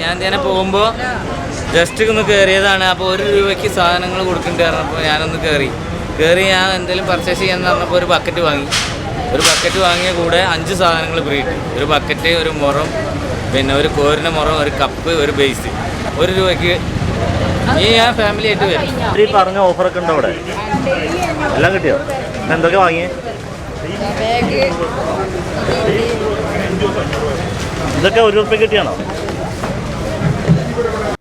ഞാൻ ഇങ്ങനെ പോകുമ്പോൾ ജസ്റ്റ് ഒന്ന് കയറിയതാണ് അപ്പോൾ ഒരു രൂപയ്ക്ക് സാധനങ്ങൾ കൊടുക്കേണ്ടി പറഞ്ഞപ്പോൾ ഞാനൊന്ന് കയറി കയറി ഞാൻ എന്തെങ്കിലും പർച്ചേസ് ചെയ്യാന്ന് പറഞ്ഞപ്പോൾ ഒരു ബക്കറ്റ് വാങ്ങി. ഒരു ബക്കറ്റ് വാങ്ങിയ കൂടെ അഞ്ച് സാധനങ്ങൾ ഫ്രീ കിട്ടി ഒരു ബക്കറ്റ് ഒരു മുറം പിന്നെ ഒരു കോരിന്റെ മുറം ഒരു കപ്പ് ഒരു ബേസ് ഒരു രൂപയ്ക്ക് ഈ ഞാൻ ഫാമിലി ആയിട്ട് വരും. പറഞ്ഞ ഓഫറൊക്കെ ഉണ്ടോ അവിടെ? എല്ലാം കിട്ടിയോ? എന്തൊക്കെ വാങ്ങിയേ? ഇതൊക്കെ ഒരു റുപ്യ കിട്ടിയാണോ?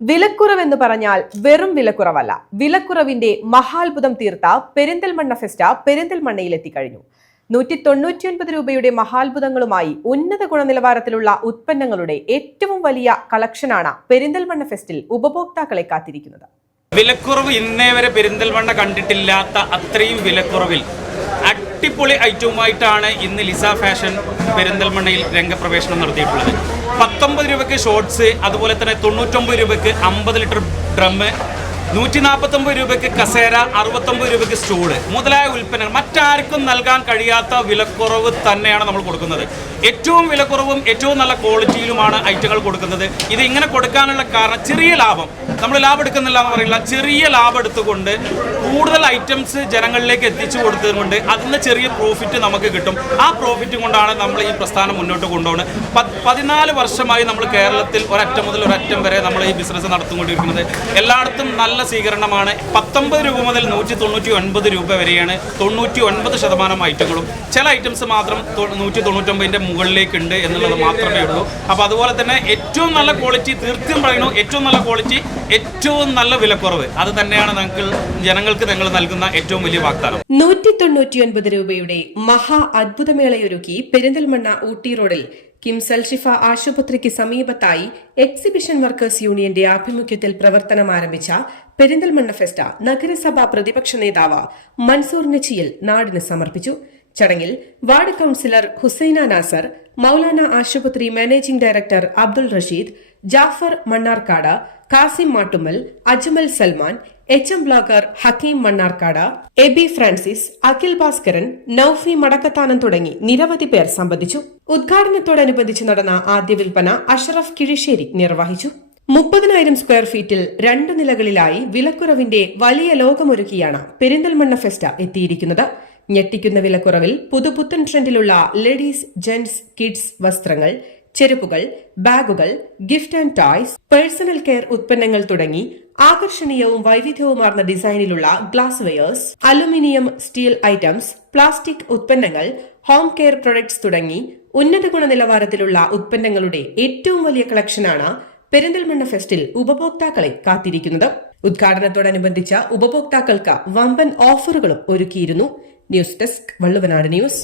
വിലക്കുറവെന്ന് പറഞ്ഞാൽ വെറും വിലക്കുറവല്ല. വിലക്കുറവിന്റെ മഹാത്ഭുതം തീർത്ത പെരിന്തൽമണ്ണ ഫെസ്റ്റ പെരിന്തൽമണ്ണയിൽ എത്തിക്കഴിഞ്ഞു നൂറ്റി തൊണ്ണൂറ്റിയൊൻപത് രൂപയുടെ മഹാത്ഭുതങ്ങളുമായി ഉന്നത ഗുണനിലവാരത്തിലുള്ള ഉത്പന്നങ്ങളുടെ ഏറ്റവും വലിയ കളക്ഷനാണ് പെരിന്തൽമണ്ണ ഫെസ്റ്റിൽ ഉപഭോക്താക്കളെ കാത്തിരിക്കുന്നത്. വിലക്കുറവ് ഇന്നേ വരെ പെരിന്തൽമണ്ണ കണ്ടിട്ടില്ലാത്ത അത്രയും വിലക്കുറവിൽ അടിപൊളി ഐറ്റവുമായിട്ടാണ് ഇന്ന് ലിസ ഫാഷൻ പെരിന്തൽമണ്ണയിൽ രംഗപ്രവേശനം നടത്തിയിട്ടുള്ളത്. പത്തൊമ്പത് രൂപയ്ക്ക് ഷോർട്സ് അതുപോലെ തന്നെ തൊണ്ണൂറ്റൊമ്പത് രൂപയ്ക്ക് അമ്പത് ലിറ്റർ ഡ്രമ്മ് നൂറ്റി നാൽപ്പത്തൊമ്പത് രൂപയ്ക്ക് കസേര അറുപത്തൊമ്പത് രൂപയ്ക്ക് സ്റ്റൂൾ. മുതലായ ഉൽപ്പന്നങ്ങൾ മറ്റാർക്കും നൽകാൻ കഴിയാത്ത വിലക്കുറവ് തന്നെയാണ് നമ്മൾ കൊടുക്കുന്നത്. ഏറ്റവും വിലക്കുറവും ഏറ്റവും നല്ല ക്വാളിറ്റിയിലുമാണ് ഐറ്റങ്ങൾ കൊടുക്കുന്നത്. ഇത് ഇങ്ങനെ കൊടുക്കാനുള്ള കാരണം ചെറിയ ലാഭം. നമ്മൾ ലാഭം എടുക്കുന്നില്ല എന്ന് പറയില്ല. ചെറിയ ലാഭം എടുത്തുകൊണ്ട് കൂടുതൽ ഐറ്റംസ് ജനങ്ങളിലേക്ക് എത്തിച്ചു കൊടുത്തതുകൊണ്ട് അതിന് ചെറിയ പ്രോഫിറ്റ് നമുക്ക് കിട്ടും. ആ പ്രോഫിറ്റ് കൊണ്ടാണ് നമ്മൾ ഈ പ്രസ്ഥാനം മുന്നോട്ട് കൊണ്ടുപോകുന്നത്. പതിനാല് വർഷമായി നമ്മൾ കേരളത്തിൽ ഒരറ്റം മുതൽ ഒരറ്റം വരെ നമ്മൾ ഈ ബിസിനസ് നടത്തിക്കൊണ്ടിരിക്കുന്നത്. എല്ലായിടത്തും നല്ല സ്വീകരണമാണ് പത്തൊമ്പത് രൂപ മുതൽ നൂറ്റി തൊണ്ണൂറ്റി ഒൻപത് രൂപ വരെയാണ് തൊണ്ണൂറ്റി ഒൻപത് ശതമാനം ഐറ്റങ്ങളും. ചില ഐറ്റംസ് മാത്രം നൂറ്റി തൊണ്ണൂറ്റൊമ്പതിന്റെ മുകളിലേക്ക് ഉണ്ട് എന്നുള്ളത് മാത്രമേ ഉള്ളൂ. അപ്പോൾ അതുപോലെ തന്നെ ഏറ്റവും നല്ല ക്വാളിറ്റി തീർച്ചയായും പറയുന്നു ഏറ്റവും നല്ല ക്വാളിറ്റി ഏറ്റവും നല്ല വിലക്കുറവ്. അത് തന്നെയാണ് ഞങ്ങൾക്ക് ജനങ്ങൾക്ക് ഞങ്ങൾ നൽകുന്ന ഏറ്റവും വലിയ വാഗ്ദാനം. നൂറ്റി തൊണ്ണൂറ്റിയൊൻപത് രൂപയുടെ മഹാ അത്ഭുതമേളയൊരുക്കി പെരിന്തൽമണ്ണ ഊട്ടി റോഡിൽ കിംസൽ ഷിഫ ആശുപത്രിക്ക് സമീപത്തായി എക്സിബിഷൻ വർക്കേഴ്സ് യൂണിയന്റെ ആഭിമുഖ്യത്തിൽ പ്രവർത്തനം ആരംഭിച്ച പെരിന്തൽമണ്ണ ഫെസ്റ്റ നഗരസഭാ പ്രതിപക്ഷ നേതാവ് മൻസൂർ നച്ചിയിൽ നാടിന് സമർപ്പിച്ചു. ചടങ്ങിൽ വാർഡ് കൌൺസിലർ ഹുസൈന നാസർ മൌലാന ആശുപത്രി managing director Abdul Rasheed Jafar Mannarkkad Kasim Mattummal Ajmal Salman H M blogger Hakeem Mannarkkad Eby Francis Akhil Bhaskaran Noufi Madakkathanam തുടങ്ങി നിരവധി പേർ സംബന്ധിച്ചു. ഉദ്ഘാടനത്തോടനുബന്ധിച്ച് നടന്ന ആദ്യ വിൽപ്പന അഷറഫ് കിഴിശ്ശേരി നിർവഹിച്ചു. മുപ്പതിനായിരം സ്ക്വയർ ഫീറ്റിൽ രണ്ട് നിലകളിലായി വിലക്കുറവിന്റെ വലിയ ലോകമൊരുക്കിയാണ് പെരിന്തൽമണ്ണ ഫെസ്റ്റ എത്തിയിരിക്കുന്നത്. ഞെട്ടിക്കുന്ന വിലക്കുറവിൽ പുതുപുത്തൻ ട്രെൻഡിലുള്ള ലേഡീസ് ജെന്റ്സ് കിഡ്സ് വസ്ത്രങ്ങൾ ചെരുപ്പുകൾ ബാഗുകൾ gift and toys personal care ഉത്പന്നങ്ങൾ തുടങ്ങി ആകർഷണീയവും വൈവിധ്യവുമാർന്ന ഡിസൈനിലുള്ള glass wares aluminium steel items plastic ഉത്പന്നങ്ങൾ ഹോം കെയർ പ്രൊഡക്ട്സ് തുടങ്ങി ഉന്നത ഗുണനിലവാരത്തിലുള്ള ഉത്പന്നങ്ങളുടെ ഏറ്റവും വലിയ കളക്ഷനാണ് പെരിന്തൽമണ്ണ ഫെസ്റ്റിൽ ഉപഭോക്താക്കളെ കാത്തിരിക്കുന്നത്. ഉദ്ഘാടനത്തോടനുബന്ധിച്ച ഉപഭോക്താക്കൾക്ക് വമ്പൻ ഓഫറുകളും ഒരുക്കിയിരുന്നു. News desk Valluvanad news.